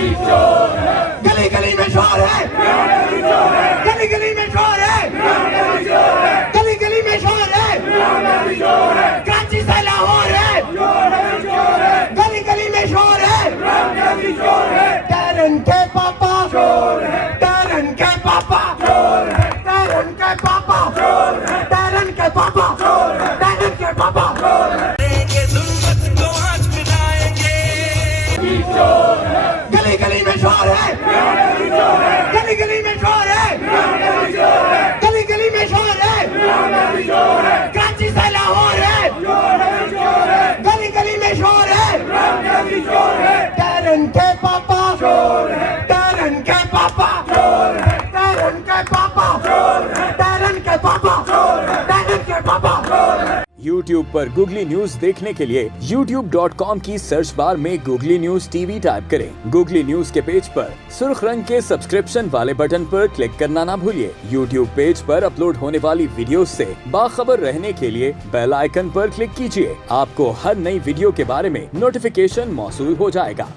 गली गली में शोर है, गली गली में शोर है, गली गली में शोर है, कराची से लाहौर है, गली गली में शोर है, टैरन के पापा, टैरन के पापा, टैरन के पापा, टैरन के पापा, टैरन के पापा। गली गली में शोर है, गली गली में शोर है, गली गली में शोर है, कराची से लाहौर है, गली गली में शोर है, टैरन के पापा, टैरन के पापा, टैरन के पापा, टैरन के पापा, टैरन के पापा। YouTube पर गूगली न्यूज देखने के लिए youtube.com की सर्च बार में गूगली न्यूज टीवी टाइप करें। गूगली न्यूज के पेज पर सुर्ख रंग के सब्सक्रिप्शन वाले बटन पर क्लिक करना ना भूलिए। YouTube पेज पर अपलोड होने वाली वीडियोस से बाखबर रहने के लिए बेल आइकन पर क्लिक कीजिए। आपको हर नई वीडियो के बारे में नोटिफिकेशन मौसूल हो जाएगा।